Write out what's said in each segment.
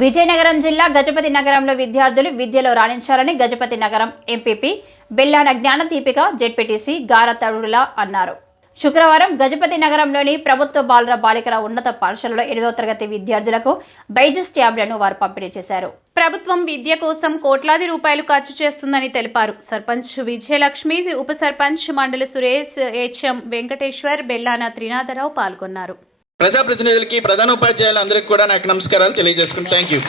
విజయనగరం జిల్లా గజపతి నగరంలో విద్యార్థులు విద్యలో రాణించాలని గజపతి నగరం ఎంపీపీ బెల్లాన జ్ఞానదీపిక జెడ్పీటీసీ గారతడుల అన్నారు. శుక్రవారం గజపతి నగరంలోని ప్రభుత్వ బాలుర బాలికల ఉన్నత పాఠశాలలో 8వ తరగతి విద్యార్థులకు బైజూస్ ట్యాబ్లను వారు పంపిణీ చేశారు. ప్రభుత్వం విద్య కోసం కోట్లాది రూపాయలు ఖర్చు చేస్తుందని తెలిపారు. సర్పంచ్ విజయలక్ష్మి, ఉప సర్పంచ్ మండలి సురేష్, హెచ్ఎం వెంకటేశ్వర్, బెల్లాన త్రినాథరావు పాల్గొన్నారు. ప్రజాప్రతినిధులకి, ప్రధాన ఉపాధ్యాయులందరికీ కూడా నాకు నమస్కారాలు తెలియజేసుకుంటాను. Thank you.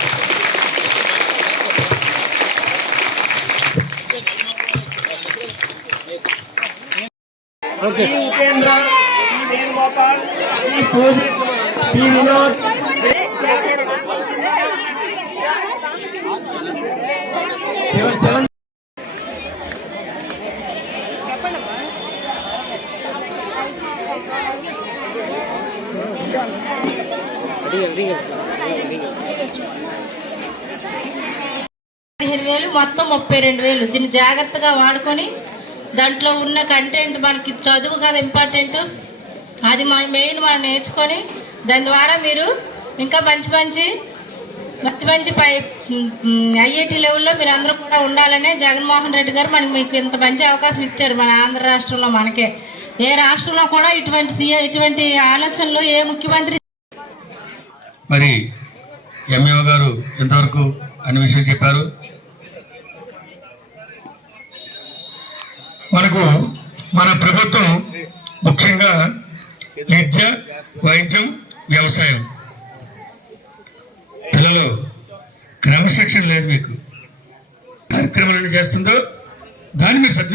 మొత్తం 32,000. దీన్ని జాగ్రత్తగా వాడుకొని దాంట్లో ఉన్న కంటెంట్ మనకి చదువు కదా ఇంపార్టెంట్, అది మెయిన్ మనం నేర్చుకొని దాని ద్వారా మీరు ఇంకా మంచి ఐఐటి లెవెల్లో మీరు అందరూ కూడా ఉండాలనే జగన్మోహన్ రెడ్డి గారు మీకు ఇంత మంచి అవకాశం ఇచ్చారు. మన ఆంధ్ర రాష్ట్రంలో మనకే, ఏ రాష్ట్రంలో కూడా ఇటువంటి ఆలోచనలు ఏ ముఖ్యమంత్రి. మరి ఎంఏఓ గారు ఎంతవరకు అన్ని విషయాలు చెప్పారు. మనకు మన ప్రభుత్వం ముఖ్యంగా విద్య, వైద్యం, వ్యవసాయం, పిల్లలు క్రమశిక్షణ లేదు, మీకు కార్యక్రమాలను చేస్తుందో దాన్ని మీరు